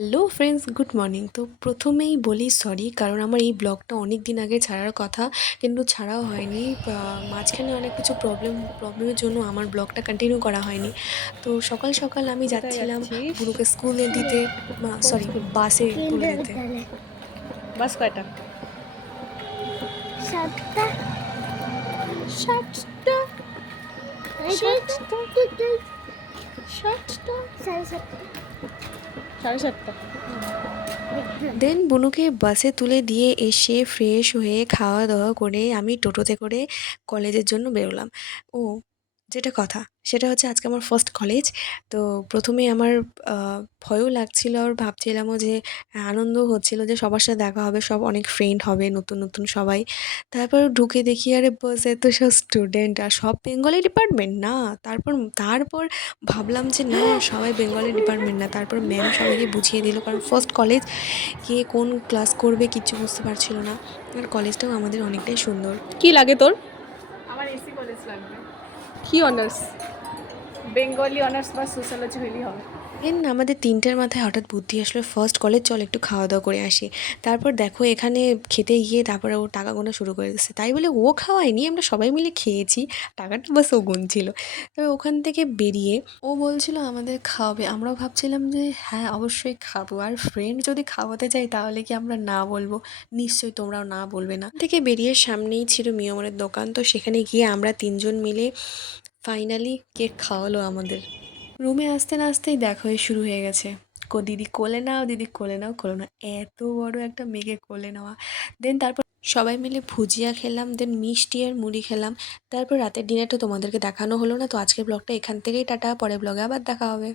Hello friends, good morning. তো প্রথমেই বলি সরি, কারণ আমার এই ব্লগটা অনেক দিন আগে ছাড়ার কথা, কিন্তু ছাড়াও হয়নি। মাঝখানে অনেক কিছু প্রবলেমের জন্য আমার ব্লগটা কন্টিনিউ করা হয়নি। তো সকাল সকাল আমি কোথায় যাচ্ছিলাম যাচ্ছিস? বুনুকে স্কুলে দিতে, কোন সরি, স্কুল? বাসে তুলে কেন্দ্রীয় দিতে। বিদ্যালয়। বাস কয়টা? 7টা। সাতটা। সাতটা। সাতটা। সাড়ে 7টা। সাড়ে সাতটা। দেন বুনুকে বাসে তুলে দিয়ে এসে ফ্রেশ হয়ে খাওয়া দাওয়া করে আমি টোটোতে করে কলেজের জন্য বেরোলাম। ও, যেটা কথা সেটা হচ্ছে আজকে আমার ফার্স্ট কলেজ। তো প্রথমে আমার ভয়ও লাগছিল, আর ভাবছিলামও যে আনন্দ হচ্ছিল যে সবার সাথে দেখা হবে, সব অনেক ফ্রেন্ড হবে, নতুন নতুন সবাই। তারপর ঢুকে দেখি আরে বাসে তো সব স্টুডেন্ট, আর সব বেঙ্গলি ডিপার্টমেন্ট না। তারপর তারপর ভাবলাম যে না, সবাই বেঙ্গলি ডিপার্টমেন্ট না। তারপর ম্যাম সবাইকে বুঝিয়ে দিল, কারণ ফার্স্ট কলেজ, কে কোন ক্লাস করবে কিচ্ছু বুঝতে পারছিল না। আর কলেজটাও আমাদের অনেকটাই সুন্দর। কি লাগে তোর? আমার এসি কলেজ লাগবে। কি অনার্স? বেঙ্গলি অনার্স বা সোশ্যালজি হইলেই হবে। দেন আমাদের 3টের মাথায় হঠাৎ বুদ্ধি আসলো, ফার্স্ট কলেজ, চল একটু খাওয়া দাওয়া করে আসি। তারপর দেখো এখানে খেতে গিয়ে তারপরে ও টাকা গোনা শুরু করে দিচ্ছে। তাই বলে ও খাওয়ায়নি, আমরা সবাই মিলে খেয়েছি, টাকাটা বাস ও গুনছিল। তবে ওখান থেকে বেরিয়ে ও বলছিল আমাদের খাওয়াবে। আমরাও ভাবছিলাম যে হ্যাঁ, অবশ্যই খাবো, আর ফ্রেন্ড যদি খাওয়াতে চাই তাহলে কি আমরা না বলবো? নিশ্চয়ই তোমরাও না বলবে না। থেকে বেরিয়ে সামনেই ছিল মিয়মরের দোকান, তো সেখানে গিয়ে আমরা 3জন মিলে ফাইনালি কেক খাওয়ালো আমাদের। রুমে আসতে না আসতেই দেখো এই শুরু হয়ে গেছে, দিদি কোলে নাও, দিদি কোলে নাও, কোলে নাও, এত বড় একটা মেয়েকে কোলে নেওয়া। দেন তারপর সবাই মিলে ভুজিয়া খেলাম, দেন মিষ্টি আর মুড়ি খেলাম। তারপর রাতের ডিনারটা তোমাদেরকে দেখানো হলো না, তো আজকের ব্লগটা এখান থেকেই টাটা, পরের ব্লগে আবার দেখা হবে।